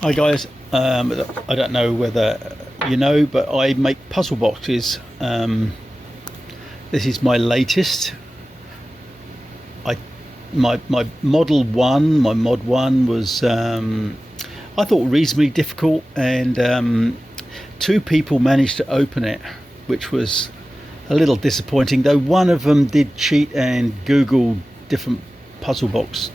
Hi guys, I don't know whether you know, but I make puzzle boxes. This is my latest. I my model one, my mod one was I thought reasonably difficult, and two people managed to open it, which was a little disappointing. Though one of them did cheat and Google different puzzle box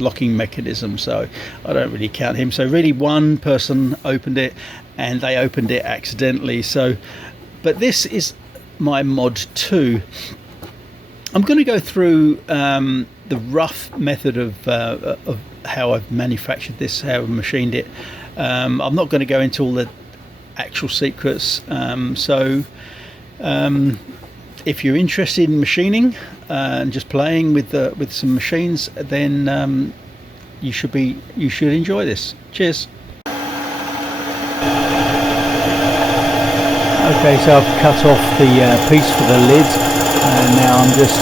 locking mechanism, so I don't really count him. So really one person opened it and they opened it accidentally. So but this is my mod 2. I'm going to go through the rough method of how I've manufactured this, how I've machined it. I'm not going to go into all the actual secrets. If you're interested in machining and just playing with some machines, then you should enjoy this. Cheers. Okay, so I've cut off the piece for the lid, and now I'm just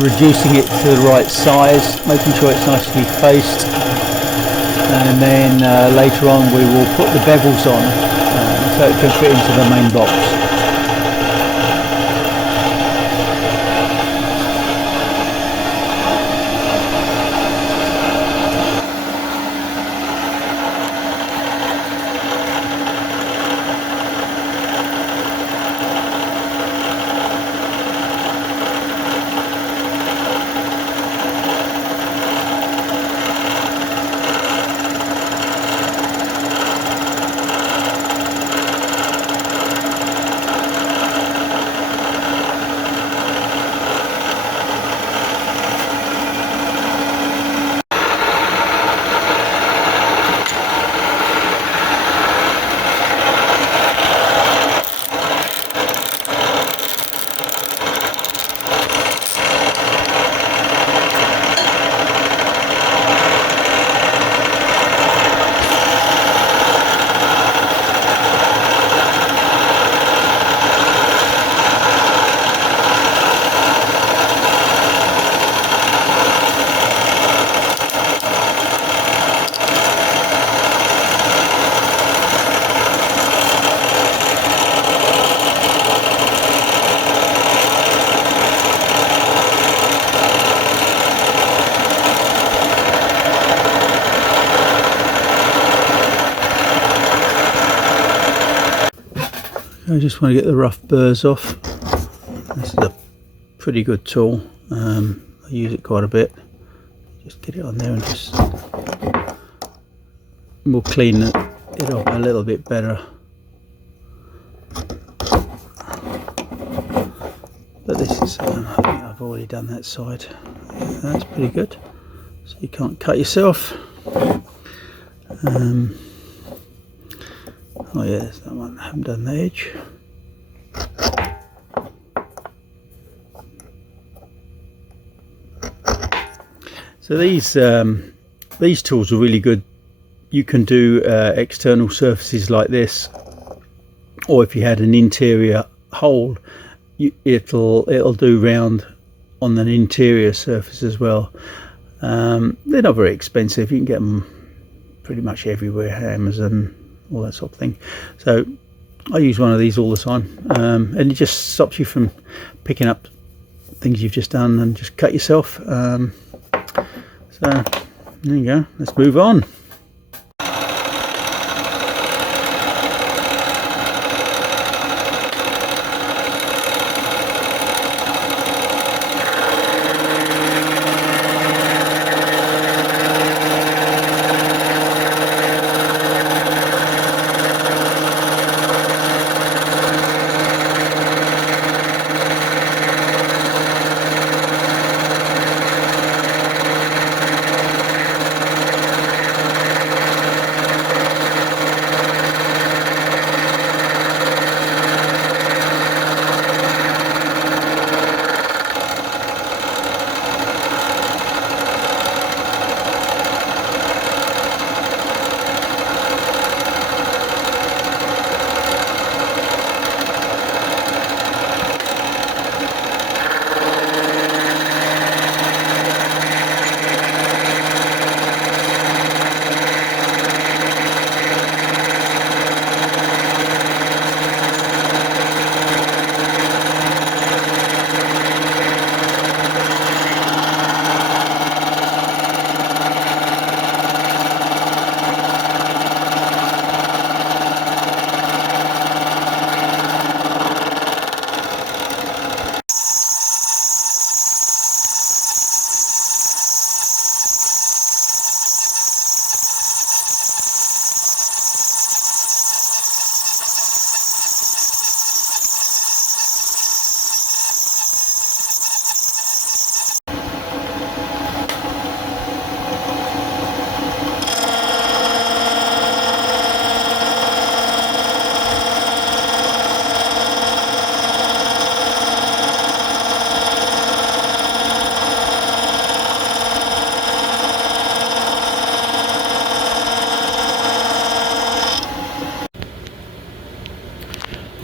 reducing it to the right size, making sure it's nicely faced, and then later on we will put the bevels on so it can fit into the main box. I just want to get the rough burrs off. This is a pretty good tool. I use it quite a bit. Just get it on there and just we'll clean it up a little bit better. But this is, I think I've already done that side. That's pretty good. So you can't cut yourself. Oh yeah, there's that one. I haven't done the edge. So these tools are really good. You can do external surfaces like this, or if you had an interior hole, it'll do round on an interior surface as well. They're not very expensive. You can get them pretty much everywhere, Amazon, all that sort of thing. So I use one of these all the time, and it just stops you from picking up things you've just done and just cut yourself. So there you go, let's move on.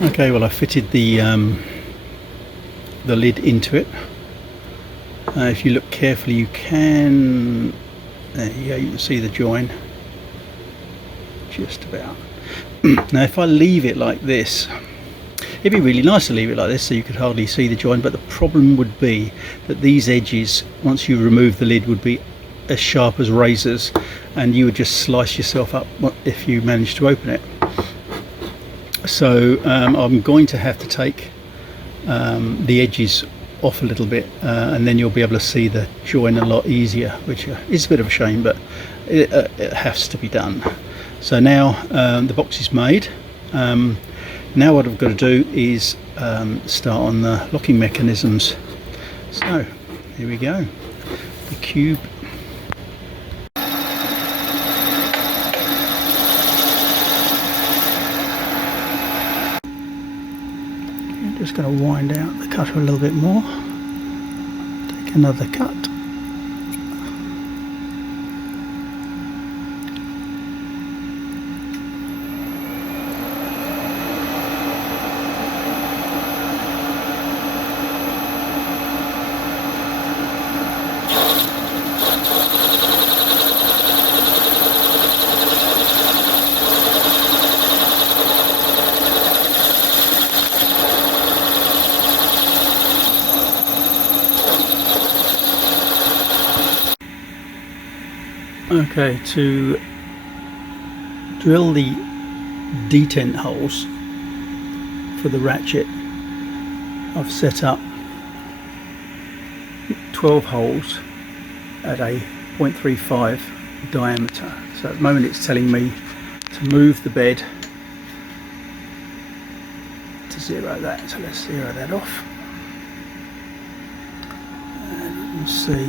Okay, well, I fitted the lid into it. If you look carefully, you can, there you go, you can see the join just about. Now if I leave it like this, it'd be really nice to leave it like this so you could hardly see the join, but the problem would be that these edges, once you remove the lid, would be as sharp as razors, and you would just slice yourself up if you managed to open it. So I'm going to have to take the edges off a little bit, and then you'll be able to see the join a lot easier, which is a bit of a shame, but it has to be done. So now the box is made. Now what I've got to do is start on the locking mechanisms. So here we go, the cube. Just going to wind out the cutter a little bit more, take another cut. Okay, to drill the detent holes for the ratchet, I've set up 12 holes at a 0.35 diameter. So at the moment it's telling me to move the bed to zero that, so let's zero that off. And we'll see,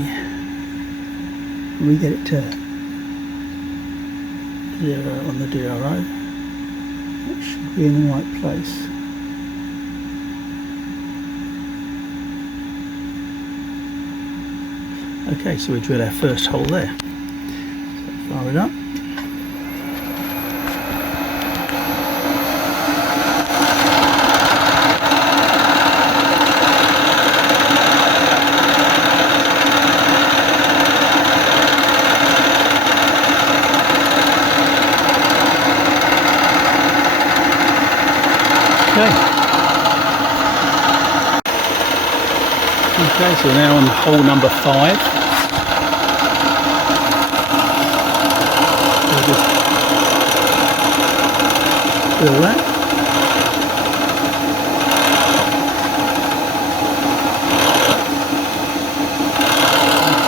we get it to 0 on the DRO, it should be in the right place. Okay, so we drill our first hole there. So fire it up. Okay, so we're now on hole number 5. We'll just fill that.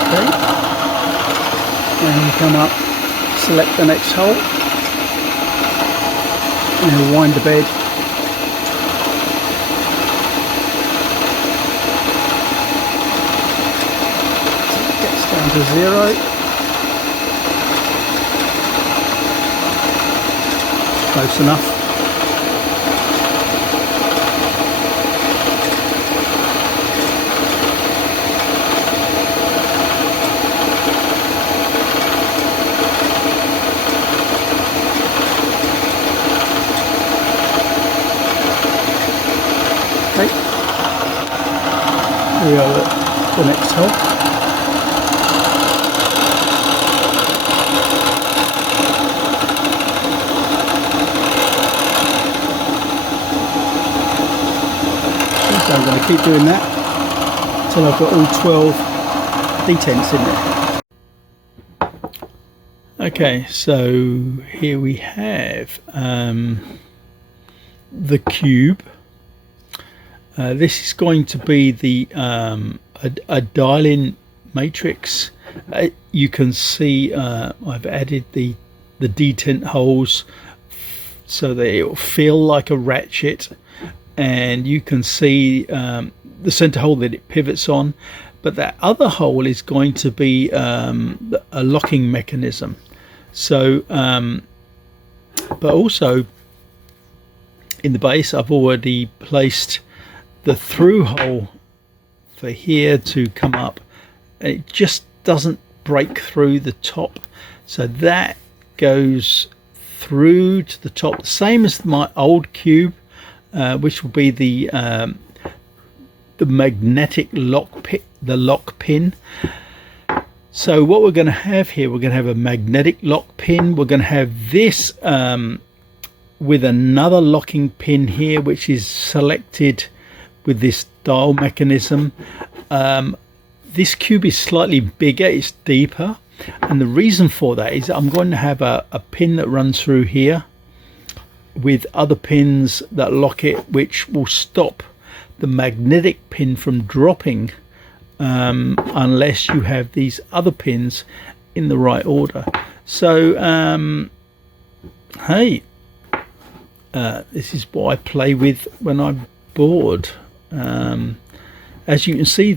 Okay, and you come up, select the next hole, and we'll wind the bed. To 0. Close enough. Okay. Here we are at the next hole. So I'm going to keep doing that until I've got all 12 detents in there. Okay, so here we have the cube. This is going to be the a dial-in matrix. You can see I've added the detent holes so that it will feel like a ratchet. And you can see the center hole that it pivots on, but that other hole is going to be a locking mechanism. So but also in the base I've already placed the through hole for here to come up, and it just doesn't break through the top, so that goes through to the top, same as my old cube. which will be the magnetic lock pin. So what we're going to have here, we're going to have a magnetic lock pin. We're going to have this with another locking pin here, which is selected with this dial mechanism. This cube is slightly bigger, it's deeper, and the reason for that is I'm going to have a pin that runs through here with other pins that lock it, which will stop the magnetic pin from dropping unless you have these other pins in the right order. So hey, this is what I play with when I'm bored. As you can see,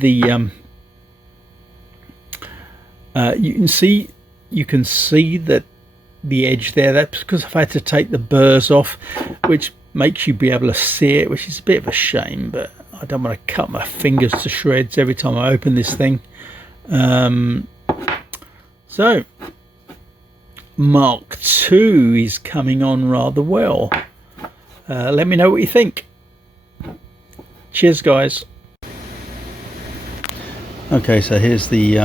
you can see that the edge there, that's because I've had to take the burrs off, which makes you be able to see it, which is a bit of a shame, but I don't want to cut my fingers to shreds every time I open this thing. So Mark II is coming on rather well. Let me know what you think. Cheers, guys. Okay, so here's the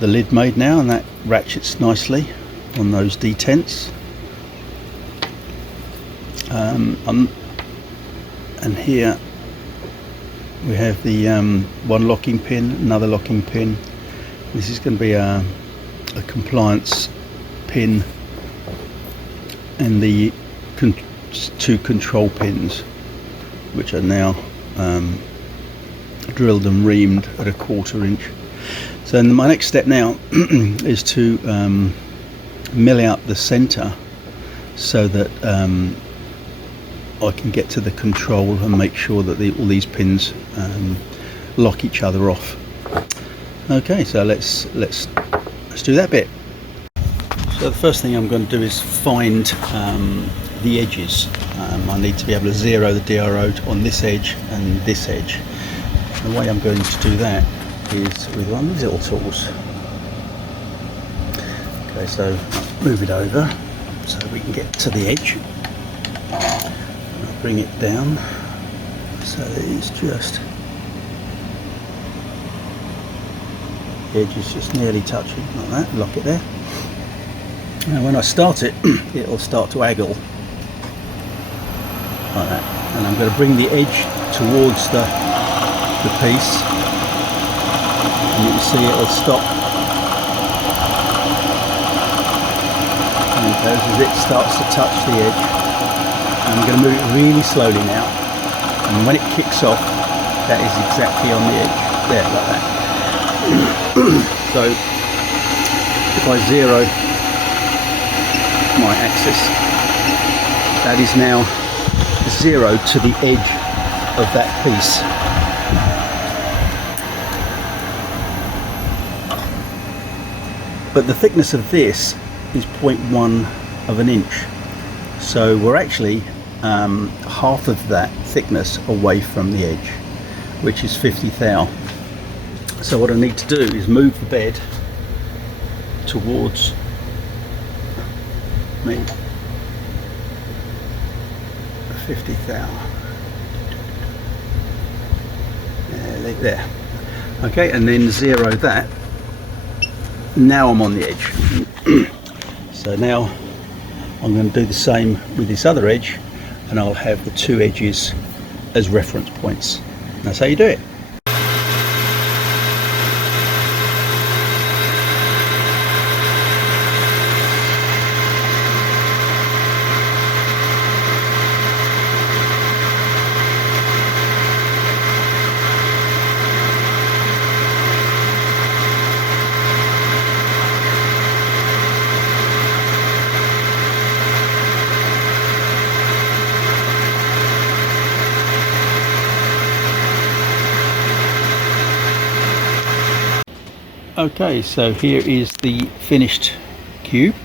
lid made now, and that ratchets nicely on those detents. And here we have the one locking pin, another locking pin. This is going to be a compliance pin, and the two control pins, which are now drilled and reamed at 1/4 inch. So my next step now is to mill out the center so that I can get to the control and make sure that all these pins lock each other off. Okay, so let's do that bit. So the first thing I'm going to do is find the edges. I need to be able to zero the DRO on this edge and this edge. The way I'm going to do that is with one of these little tools. Okay, so move it over so we can get to the edge. I'll bring it down so that it's just, the edge is just nearly touching, like that. Lock it there. Now when I start it, it'll start to waggle like that, and I'm going to bring the edge towards the piece, and you can see it'll stop. And it goes as it starts to touch the edge. And I'm going to move it really slowly now, and when it kicks off, that is exactly on the edge there, like that. So if I zero my axis, that is now zeroed to the edge of that piece. But the thickness of this is 0.1 of an inch, so we're actually half of that thickness away from the edge, which is 50 thou. So what I need to do is move the bed towards me, 50 thou. There. Okay, and then zero that. Now I'm on the edge. So now I'm going to do the same with this other edge, and I'll have the two edges as reference points. That's how you do it. Okay, so here is the finished cube.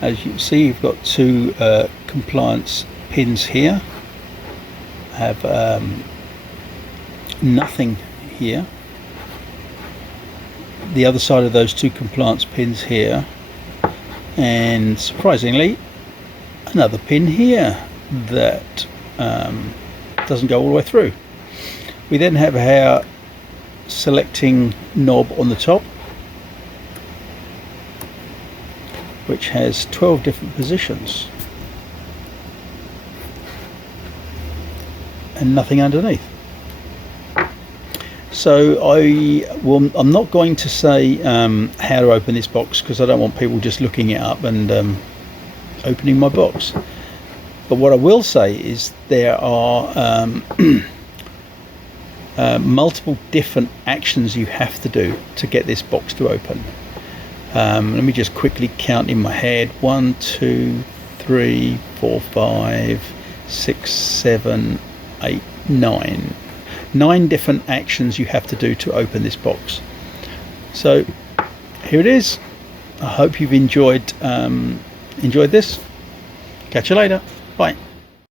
As you can see, you've got two compliance pins here. I have nothing here. The other side of those two compliance pins here, and surprisingly another pin here, that doesn't go all the way through. We then have our selecting knob on the top, which has 12 different positions and nothing underneath. So I'm not going to say how to open this box, because I don't want people just looking it up and opening my box. But what I will say is there are multiple different actions you have to do to get this box to open. Let me just quickly count in my head. 1, 2, 3, 4, 5, 6, 7, 8, 9. 9 different actions you have to do to open this box. So here it is. I hope you've enjoyed this. Catch you later. Bye.